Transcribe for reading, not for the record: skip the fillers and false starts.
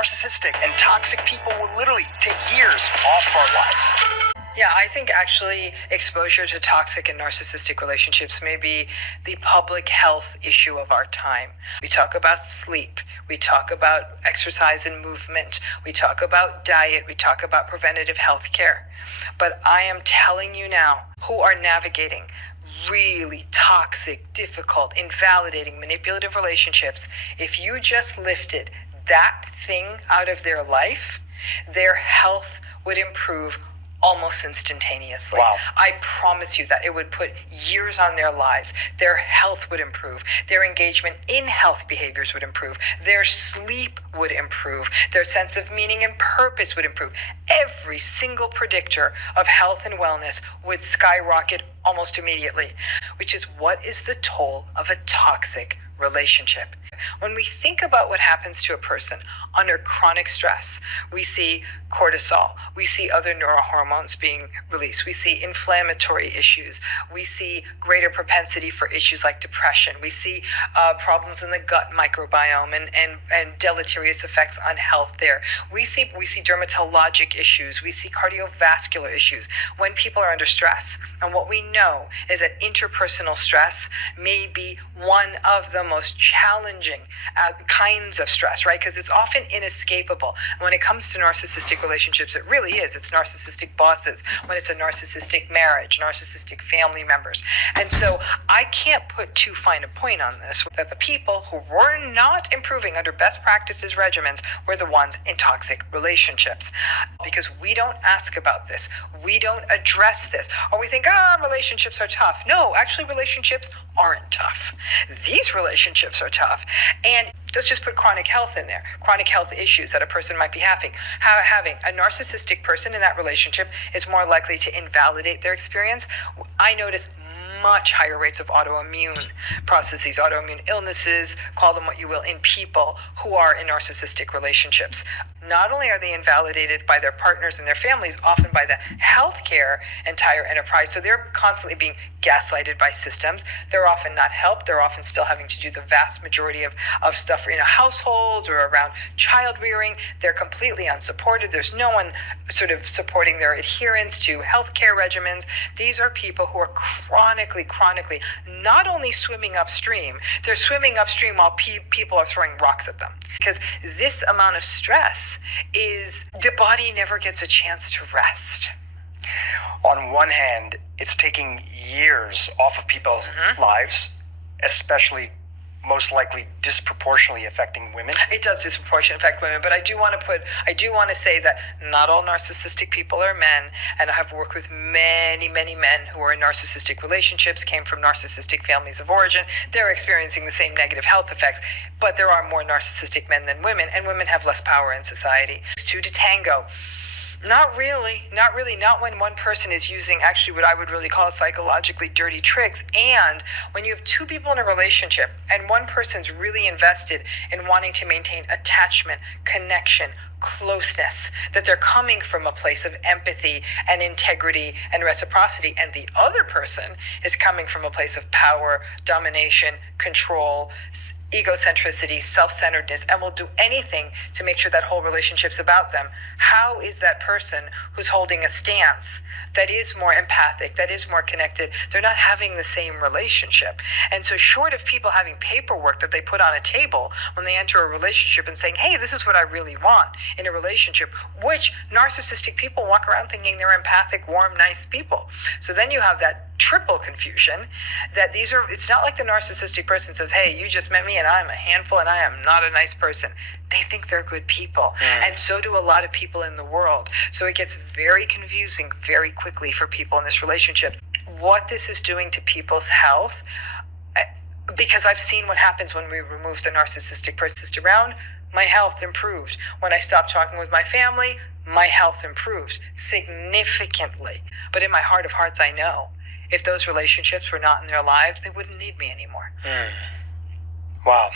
narcissistic and toxic people will literally take years off our lives. Yeah, I think actually exposure to toxic and narcissistic relationships may be the public health issue of our time. We talk about sleep, we talk about exercise and movement, we talk about diet, we talk about preventative health care. But I am telling you now, who are navigating really toxic, difficult, invalidating, manipulative relationships, if you just lifted that thing out of their life, their health would improve almost instantaneously. Wow. I promise you that it would put years on their lives. Their health would improve. Their engagement in health behaviors would improve. Their sleep would improve. Their sense of meaning and purpose would improve. Every single predictor of health and wellness would skyrocket almost immediately, which is what is the toll of a toxic relationship. When we think about what happens to a person under chronic stress, we see cortisol, we see other neurohormones being released, we see inflammatory issues, we see greater propensity for issues like depression, we see problems in the gut microbiome and deleterious effects on health there. We see dermatologic issues, we see cardiovascular issues when people are under stress. And what we know is that interpersonal stress may be one of the most challenging kinds of stress, right? Because it's often inescapable. And when it comes to narcissistic relationships, it really is. It's narcissistic bosses. When it's a narcissistic marriage, narcissistic family members. And so I can't put too fine a point on this, that the people who were not improving under best practices regimens were the ones in toxic relationships. Because we don't ask about this. We don't address this. Or we think, relationships are tough. No, actually relationships aren't tough. These relationships are tough. And let's just put chronic health in there. Chronic health issues that a person might be having. Having a narcissistic person in that relationship is more likely to invalidate their experience. I notice much higher rates of autoimmune processes, autoimmune illnesses, call them what you will, in people who are in narcissistic relationships. Not only are they invalidated by their partners and their families, often by the healthcare entire enterprise, so they're constantly being gaslighted by systems. They're often not helped. They're often still having to do the vast majority of stuff in a household or around child rearing. They're completely unsupported. There's no one sort of supporting their adherence to healthcare regimens. These are people who are chronically, not only swimming upstream, they're swimming upstream while people are throwing rocks at them. Because this amount of stress is, the body never gets a chance to rest. On one hand, it's taking years off of people's lives, especially most likely disproportionately affecting women. It does disproportionately affect women, but I do want to say that not all narcissistic people are men, and I have worked with many men who are in narcissistic relationships, came from narcissistic families of origin. They're experiencing the same negative health effects, but there are more narcissistic men than women, and women have less power in society. Two to tango. Not really. Not when one person is using actually what I would really call psychologically dirty tricks. And when you have two people in a relationship and one person's really invested in wanting to maintain attachment, connection, closeness, that they're coming from a place of empathy and integrity and reciprocity, and the other person is coming from a place of power, domination, control, egocentricity, self-centeredness, and will do anything to make sure that whole relationship's about them. How is that person who's holding a stance that is more empathic, that is more connected, they're not having the same relationship? And so short of people having paperwork that they put on a table when they enter a relationship and saying, hey, this is what I really want in a relationship, which narcissistic people walk around thinking they're empathic, warm, nice people. So then you have that triple confusion that it's not like the narcissistic person says, hey, you just met me and I'm a handful and I am not a nice person. They think they're good people. And so do a lot of people in the world. So it gets very confusing very quickly for people in this relationship. What this is doing to people's health, because I've seen what happens when we remove the narcissistic person around, my health improved. When I stopped talking with my family, my health improved significantly. But in my heart of hearts, I know if those relationships were not in their lives, they wouldn't need me anymore. Wow.